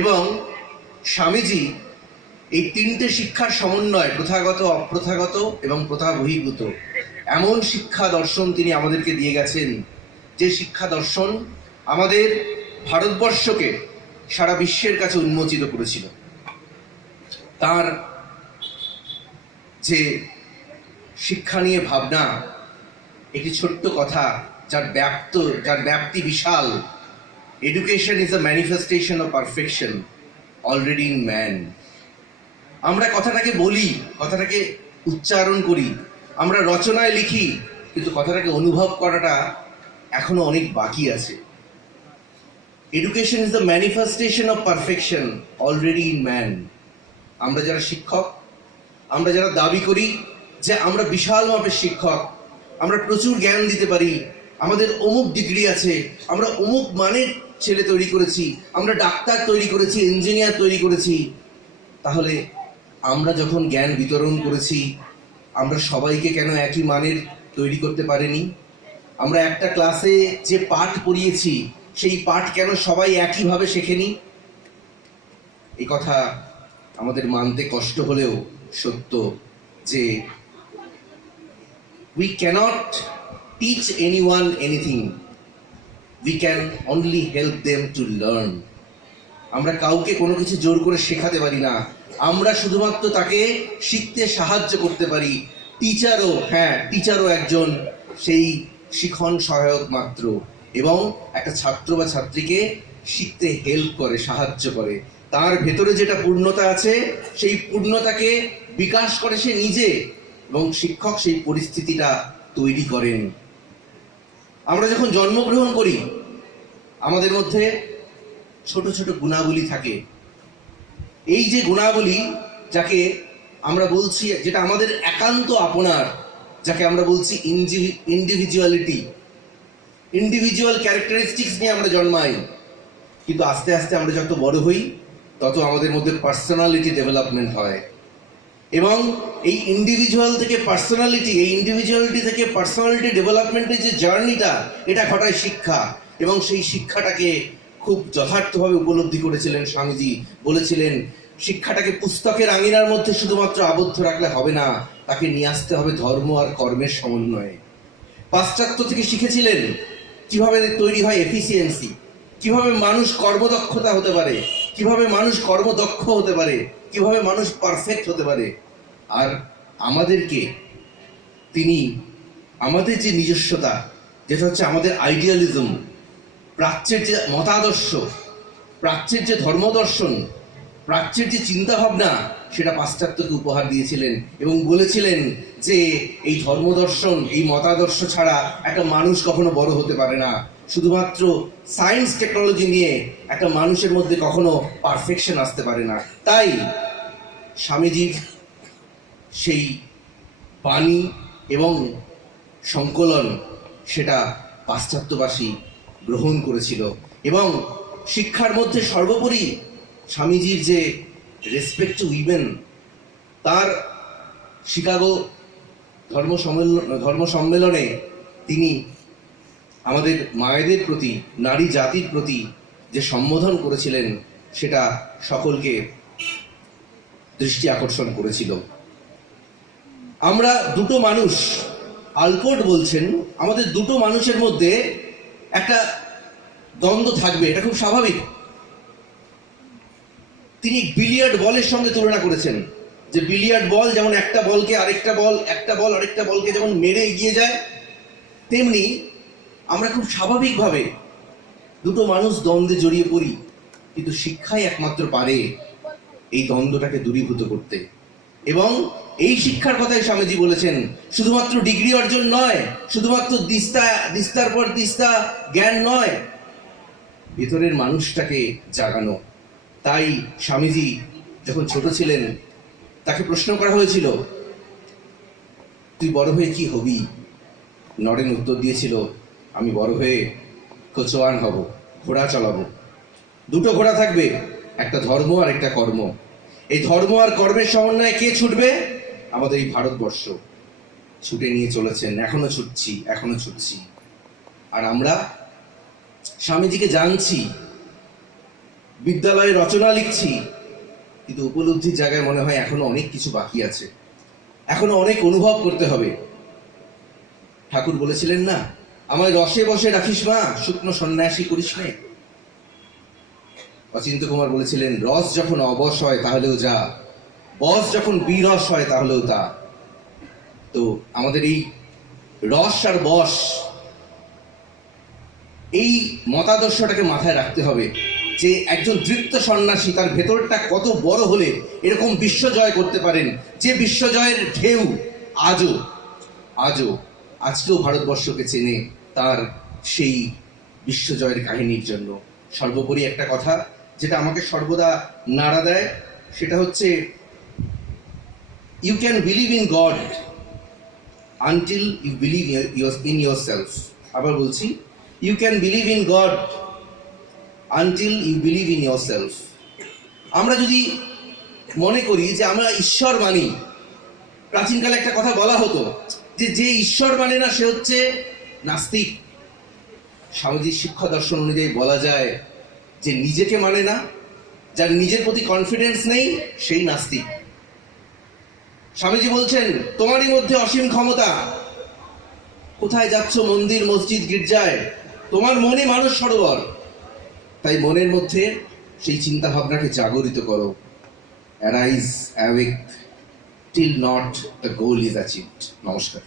এবং স্বামীজি এই তিনটে শিক্ষার সমন্বয়, প্রথাগত, অপ্রথাগত এবং প্রথা বহির্ভূত, এমন শিক্ষা দর্শন তিনি আমাদেরকে দিয়ে গেছেন, যে শিক্ষা দর্শন আমাদের ভারতবর্ষকে সারা বিশ্বের কাছে উন্মোচিত করেছিল। তার যে শিক্ষা নিয়ে ভাবনা, একটি ছোট্ট কথা যার ব্যাপ্তি বিশাল। Education is a manifestation of perfection already in man. আমরা কথাটাকে বলি, কথাটাকে উচ্চারণ করি, আমরা রচনায় লিখি, কিন্তু কথাটাকে অনুভব করাটা এখনো অনেক বাকি আছে। Education is the manifestation of perfection already in man. আমরা যারা শিক্ষক, আমরা যারা দাবি করি যে আমরা বিশাল মাপের শিক্ষক, আমরা প্রচুর জ্ঞান দিতে পারি, আমাদের অমুক ডিগ্রি আছে, আমরা অমুক মানের ছেলে তৈরি করেছি, আমরা ডাক্তার তৈরি করেছি, ইঞ্জিনিয়ার তৈরি করেছি, তাহলে আমরা যখন জ্ঞান বিতরণ করেছি, আমরা সবাইকে কেন একই মানের তৈরি করতে পারিনি? আমরা একটা ক্লাসে যে পাঠ পড়িয়েছি, সেই পাঠ কেন সবাই একইভাবে শেখেনি? এই কথা আমাদের মানতে কষ্ট হলেও সত্য যে we cannot teach anyone anything, we can only help them to learn. আমরা কাউকে কোনো কিছু জোর করে শেখাতে পারি না, আমরা শুধুমাত্র তাকে শিখতে সাহায্য করতে পারি। টিচারও একজন সেই শিখন সহায়ক মাত্র, এবং একটা ছাত্র বা ছাত্রীকে শিখতে হেল্প করে, সাহায্য করে। তার ভেতরে যেটা পূর্ণতা আছে, সেই পূর্ণতাকে বিকাশ করে সে নিজে, এবং শিক্ষক সেই পরিস্থিতিটা তৈরি করেন। আমরা যখন জন্মগ্রহণ করি, আমাদের মধ্যে ছোট ছোট গুণাবলী থাকে। এই যে গুণাবলী, যাকে আমরা বলছি, যেটা আমাদের একান্ত আপনার, যাকে আমরা বলছি ইন্ডিভিজুয়াল ক্যারেক্টারিস্টিক্স নিয়ে আমরা জন্মাই। কিন্তু আস্তে আস্তে আমরা যত বড় হই, তত আমাদের মধ্যে পার্সোনালিটি ডেভেলপমেন্ট হয়, এবং এই ইন্ডিভিজুয়ালিটি থেকে পার্সোনালিটি ডেভেলপমেন্টের যে জার্নিটা, এটা ঘটায় শিক্ষা। এবং সেই শিক্ষাটাকে খুব যথার্থভাবে উপলব্ধি করেছিলেন স্বামীজি। বলেছিলেন, শিক্ষাটাকে পুস্তকের আঙিনার মধ্যে শুধুমাত্র আবদ্ধ রাখলে হবে না, তাকে নিয়ে আসতে হবে ধর্ম আর কর্মের সমন্বয়ে। পাশ্চাত্য থেকে শিখেছিলেন কিভাবে তৈরি হয় এফিসিয়েন্সি, কিভাবে মানুষ কর্মদক্ষতা হতে পারে, কিভাবে মানুষ কর্মদক্ষ হতে পারে, কিভাবে মানুষ পারফেক্ট হতে পারে। আর আমাদেরকে তিনি আমাদের যে নিজস্বতা, যেটা হচ্ছে আমাদের আইডিয়ালিজম, প্রাচ্যের যে মতাদর্শ, প্রাচ্যের যে ধর্মদর্শন, প্রাচ্যের যে চিন্তাভাবনা, সেটা পাশ্চাত্যকে উপহার দিয়েছিলেন এবং বলেছিলেন যে এই ধর্মদর্শন, এই মতাদর্শ ছাড়া একটা মানুষ কখনো বড় হতে পারে না। শুধুমাত্র সায়েন্স টেকনোলজি নিয়ে একটা মানুষের মধ্যে কখনো পারফেকশন আসতে পারে না। তাই স্বামীজির সেই বাণী এবং সংকলন, সেটা পাশ্চাত্যবাসী গ্রহণ করেছিল। এবং শিক্ষার মধ্যে সর্বোপরি স্বামীজির যে রেসপেক্ট টু উইমেন, তার শিকাগো ধর্ম সম্মেলনে তিনি আমাদের মায়েদের প্রতি, নারী জাতির প্রতি যে সম্বোধন করেছিলেন, সেটা সকলকে দৃষ্টি আকর্ষণ করেছিল। আমরা দুটো মানুষ, আলপোর্ট বলছেন, আমাদের দুটো মানুষের মধ্যে একটা দ্বন্দ্ব থাকবে, এটা খুব স্বাভাবিক। তিনি বিলিয়ার্ড বলের সঙ্গে তুলনা করেছেন, যে বিলিয়ার্ড বল যেমন একটা বলকে আরেকটা বলকে যেমন মেরে এগিয়ে যায়, তেমনি আমরা খুব স্বাভাবিকভাবে দুটো মানুষ দ্বন্দ্বে জড়িয়ে পড়ি। কিন্তু শিক্ষাই একমাত্র পারে এই দ্বন্দ্বটাকে দূরীভূত করতে। এবং এই শিক্ষার কথাই স্বামীজি বলেছেন, শুধুমাত্র ডিগ্রি অর্জন নয়, শুধুমাত্র দিস্তার পর দিস্তা জ্ঞান নয়, ভেতরের মানুষটাকে জাগানো। তাই স্বামীজি যখন ছোট ছিলেন, তাকে প্রশ্ন করা হয়েছিল, তুই বড় হয়ে কি হবি? নরেন উত্তর দিয়েছিল, আমি বড় হয়ে কোচওয়ান হব, ঘোড়া চালাবো। দুটো ঘোড়া থাকবে, একটা ধর্ম আর একটা কর্ম। এই ধর্ম আর কর্মের সমন্বয়ে কে ছুটবে? আমাদের এই ভারতবর্ষ ছুটে নিয়ে চলেছেন, এখনো ছুটছি। আর আমরা স্বামীজিকে জানছি, বিদ্যালয়ে রচনা লিখছি, কিন্তু উপলব্ধির জায়গায় মনে হয় এখনো অনেক কিছু বাকি আছে, এখনো অনেক অনুভব করতে হবে। ঠাকুর বলেছিলেন না, আমায় রসে বসে রাখিস মা, শুকনো সন্ন্যাসী করিস নে। অচিন্ত্য কুমার বলেছিলেন, রস যখন অবশ হয় তাহলেও যা, বস যখন বিরস হয় তাহলেও তা। তো আমাদের এই রস আর বস, এই মতাদর্শটাকে মাথায় রাখতে হবে যে একজন দৃপ্ত সন্ন্যাসী তার ভেতরটা কত বড় হলে এরকম বিশ্বজয় করতে পারেন, যে বিশ্বজয়ের ঢেউ আজকেও ভারতবর্ষকে চেনে তার সেই বিশ্বজয়ের কাহিনীর জন্য। সর্বোপরি একটা কথা যেটা আমাকে সর্বদা নাড়া দেয়, সেটা হচ্ছে you can believe in God until you believe in yourself. আবার বলছি, you can believe in God until you believe in yourself. আমরা যদি মনে করি যে আমরা ঈশ্বর মানি, প্রাচীনকালে একটা কথা বলা হতো যে যে ঈশ্বর মানে না সে হচ্ছে নাস্তিক। স্বামীজির শিক্ষা দর্শন অনুযায়ী বলা যায় যে নিজেকে মানে না, যার নিজের প্রতি কনফিডেন্স নেই, সেই নাস্তিক। স্বামীজি বলছেন, তোমারই মধ্যে অসীম ক্ষমতা, কোথায় যাচ্ছ মন্দির মসজিদ গির্জায়, তোমার মনে মানুষ সরোবর। তাই মনের মধ্যে সেই চিন্তা ভাবনাকে জাগরিত করো। Arise, awake till not the goal is achieved. নমস্কার।